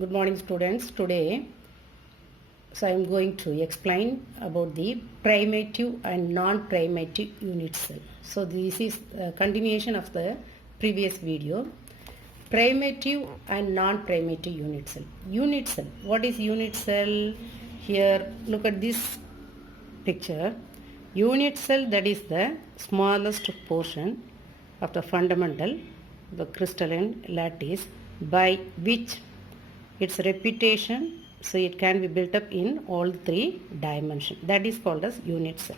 Good morning students. Today I am going to explain about the primitive and non-primitive unit cell. So this is a continuation of the previous video. Primitive and non-primitive unit cell. Unit cell. What is unit cell? Here look at this picture. Unit cell, that is the smallest portion of the fundamental, the crystalline lattice, by which its repetition, so it can be built up in all three dimensions. That is called as unit cell.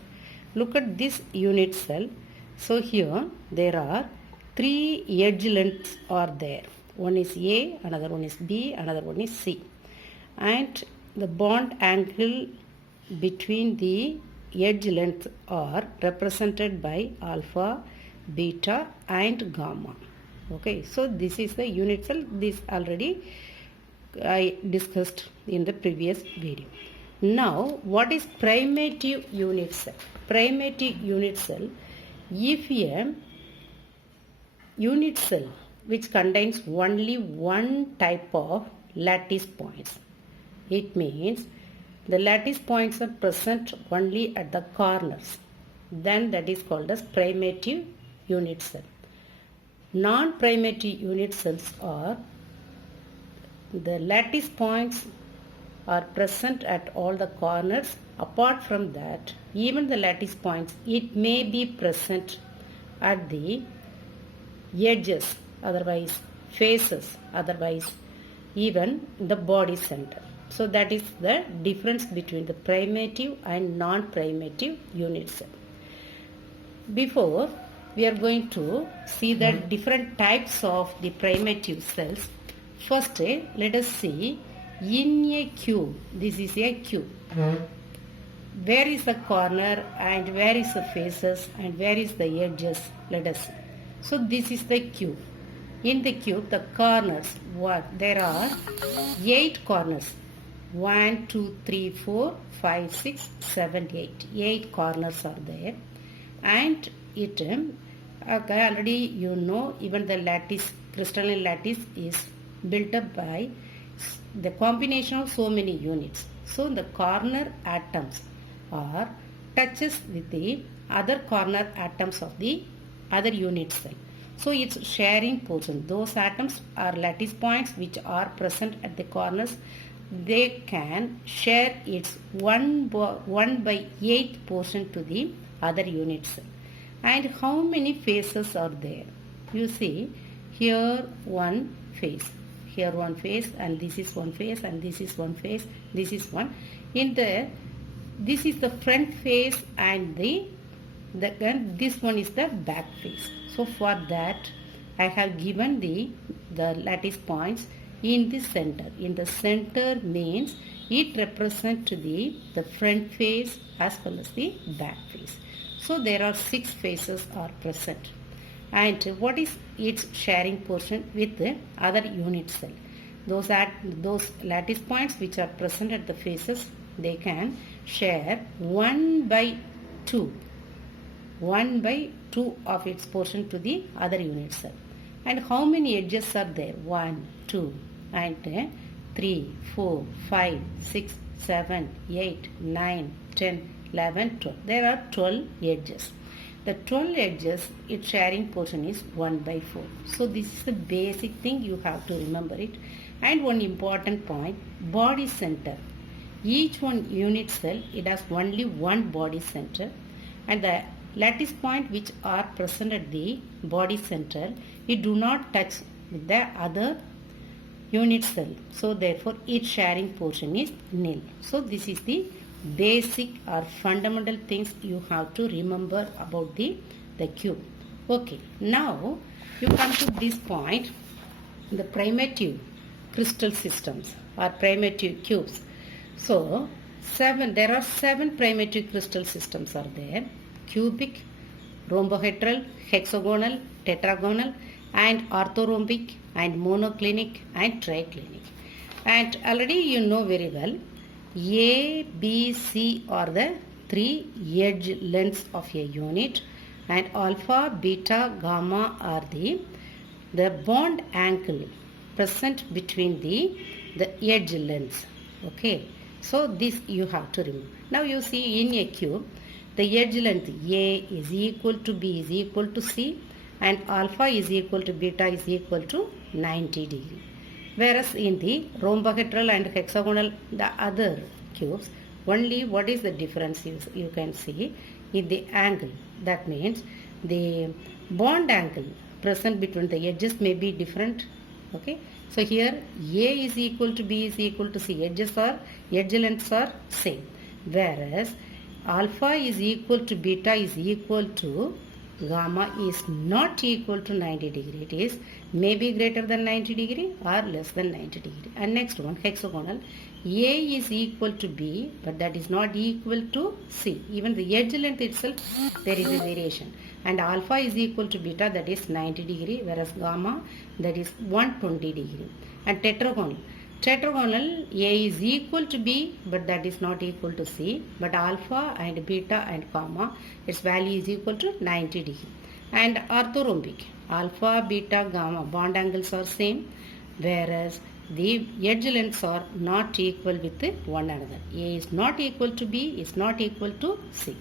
Look at this unit cell. So here there are three edge lengths are there. One is A, another one is B, another one is C. And the bond angle between the edge lengths are represented by alpha, beta and gamma. Okay, so this is the unit cell. This already I discussed in the previous video. Now, what is primitive unit cell? Primitive unit cell, if a unit cell which contains only one type of lattice points, it means the lattice points are present only at the corners, then that is called as primitive unit cell. Non-primitive unit cells are the lattice points are present at all the corners. Apart from that, even the lattice points, it may be present at the edges, otherwise faces, otherwise even the body center. So that is the difference between the primitive and non-primitive unit cell. Before we are going to see the different types of the primitive cells. First, let us see in a cube. This is a cube. Where is the corner and where is the faces and where is the edges? Let us see. So this is the cube. In the cube, the corners, what? There are 8 corners. 1, 2, 3, 4, 5, 6, 7, 8. 8 corners are there. And it, already you know, even the lattice, crystalline lattice is built up by the combination of so many units. So the corner atoms are touches with the other corner atoms of the other unit cell. So its sharing portion, those atoms are lattice points which are present at the corners. They can share its 1 by 8 portion to the other unit cell. And how many faces are there? You see here one face. Here one face, and this is one face, and this is one face, this is one. This is the front face, and this one is the back face. So for that, I have given the lattice points in the center. In the center means it represents the front face as well as the back face. So there are 6 faces are present. And what is its sharing portion with the other unit cell? Those lattice points which are present at the faces, they can share 1 by 2 of its portion to the other unit cell. And how many edges are there? 1, 2, and 3, 4, 5, 6, 7, 8, 9, 10, 11, 12. There are 12 edges. The 12 edges, its sharing portion is 1 by 4. So this is the basic thing, you have to remember it. And one important point, body center. Each one unit cell, it has only one body center. And the lattice point which are present at the body center, it do not touch with the other unit cell. So therefore, its sharing portion is nil. So this is the basic or fundamental things you have to remember about the cube. Okay, now you come to this point, the primitive crystal systems or primitive cubes. So there are 7 primitive crystal systems are there: cubic, rhombohedral, hexagonal, tetragonal, and orthorhombic, and monoclinic, and triclinic. And already you know very well, A, B, C are the 3 edge lengths of a unit, and alpha, beta, gamma are the bond angle present between the the edge lengths. Okay, so this you have to remember. Now you see in a cube, the edge length A is equal to B is equal to C, and alpha is equal to beta is equal to 90 degree. Whereas in the rhombohedral and hexagonal, the other cubes, only what is the difference you can see in the angle. That means the bond angle present between the edges may be different. Okay, so here A is equal to B is equal to C. Edge lengths are same. Whereas alpha is equal to beta is equal to gamma is not equal to 90 degree. It is maybe greater than 90 degree or less than 90 degree. And next one, hexagonal. A is equal to B, but that is not equal to C. Even the edge length itself, there is a variation. And alpha is equal to beta, that is 90 degree, whereas gamma, that is 120 degree. And tetragonal. Tetragonal, A is equal to B, but that is not equal to C. But alpha and beta and gamma, its value is equal to 90 degree. And orthorhombic, alpha, beta, gamma, bond angles are same, whereas the edge lengths are not equal with one another. A is not equal to B, is not equal to C.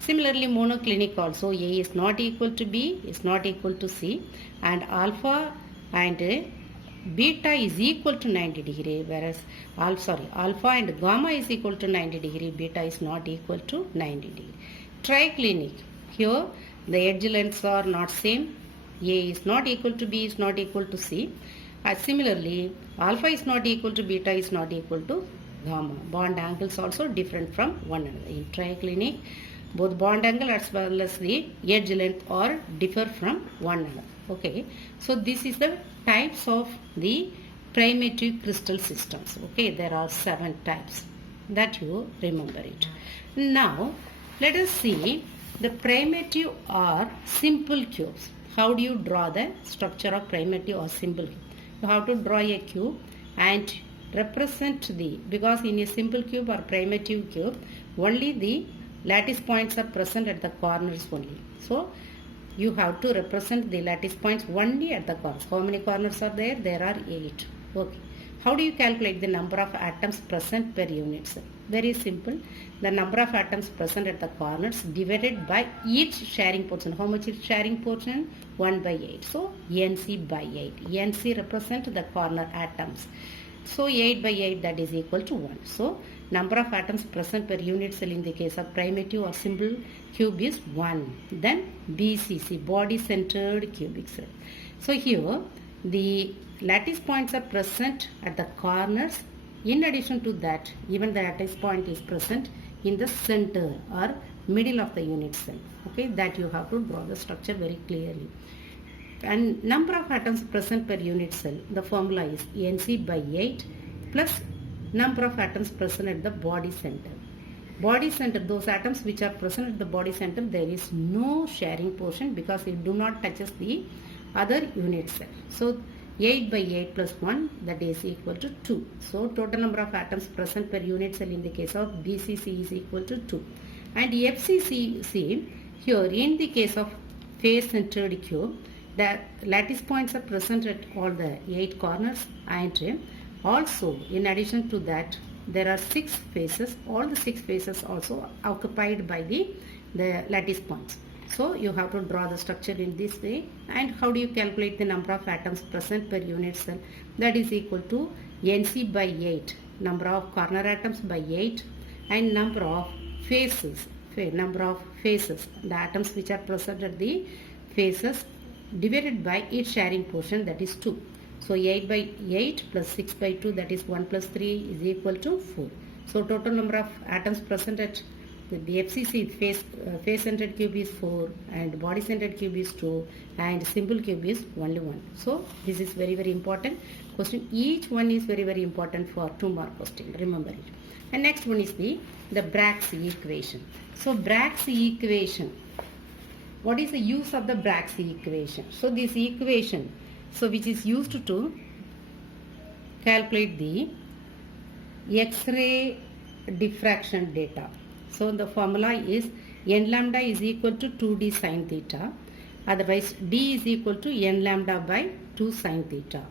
Similarly, monoclinic also, A is not equal to B, is not equal to C, and alpha and beta is equal to 90 degree, whereas alpha and gamma is equal to 90 degree, beta is not equal to 90 degree. Triclinic, here the edge lengths are not same. A is not equal to B, is not equal to C. Similarly, alpha is not equal to beta, is not equal to gamma. Bond angles also different from one another. In triclinic, both bond angle as well as the edge length are differ from one another. Okay, so this is the types of the primitive crystal systems. Okay, there are 7 types that you remember it. Now, let us see the primitive or simple cubes. How do you draw the structure of primitive or simple cube? You have to draw a cube and represent because in a simple cube or primitive cube, only the lattice points are present at the corners only. So, you have to represent the lattice points only at the corners. How many corners are there? There are 8. Okay. How do you calculate the number of atoms present per unit cell? Very simple. The number of atoms present at the corners divided by each sharing portion. How much is sharing portion? 1 by 8. So, NC by 8. NC represent the corner atoms. So, 8 by 8 that is equal to 1. So, number of atoms present per unit cell in the case of primitive or simple cube is 1. Then BCC, body centered cubic cell. So, here the lattice points are present at the corners. In addition to that, even the lattice point is present in the center or middle of the unit cell. Okay, that you have to draw the structure very clearly. And number of atoms present per unit cell, the formula is NC by 8 plus number of atoms present at the body center. Body center, those atoms which are present at the body center, there is no sharing portion because it do not touches the other unit cell. So, 8 by 8 plus 1, that is equal to 2. So, total number of atoms present per unit cell in the case of BCC is equal to 2. And FCC, here in the case of face-centered cube, the lattice points are present at all the 8 corners, and also in addition to that, there are 6 faces. All the 6 faces also occupied by the lattice points. So, you have to draw the structure in this way. And how do you calculate the number of atoms present per unit cell? That is equal to NC by 8, number of corner atoms by 8, and number of faces, the atoms which are present at the faces divided by each sharing portion, that is 2. So, 8 by 8 plus 6 by 2, that is 1 plus 3 is equal to 4. So, total number of atoms present at the FCC face-centered cube is 4 and body-centered cube is 2 and simple cube is only 1. So, this is very, very important question. Each one is very, very important for 2 mark question. Remember it. And next one is the Bragg's equation. So, Bragg's equation. What is the use of the Bragg's equation? So, this equation, which is used to calculate the X-ray diffraction data. So, the formula is n lambda is equal to 2d sin theta. Otherwise, d is equal to n lambda by 2 sin theta.